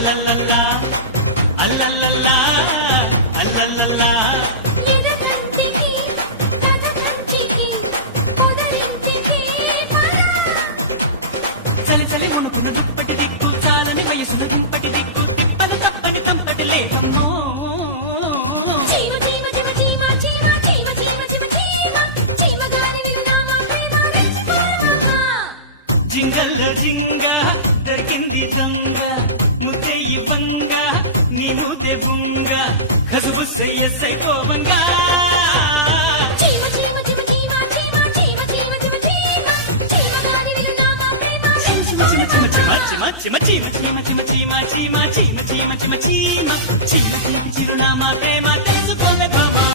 అల్లల్లల్లా అల్లల్లల్లా అల్లల్లల్లా ఎదకంటికి కథకంటికి పొదరింటికి పరా చలి చలి మునుకున్న దుప్పటి దిక్కు చాలని వయసున దుంపటి దిక్కు తిప్పలు తప్పని తంపటి లేకమ్మో చీమ చీమ చీమ చీమ చీమ చీమ చీమ చీమ చీమ చీమగాని విలునామా ప్రేమ రెచ్చిపోరమా జింగల్లో జింగ దొరికింది దొంగ ముద్దే ఇవ్వంగ నీ ముద్దే బుంగ కసుబుస్సయ్యస్సై కోవంగా చీమ చీమ చీమ చీమ చీమ చీమ చీమ చీమ చీమ చీమగాని విలునామా ప్రేమ చిమ చిమ చిమ చిమ చిమ చిమ చిమ చిమ చిమ చిమ చిమ చిమ చిమ చిమ చిమ చిమ చిరునామా ప్రేమ తెలుసుకోవే బాబా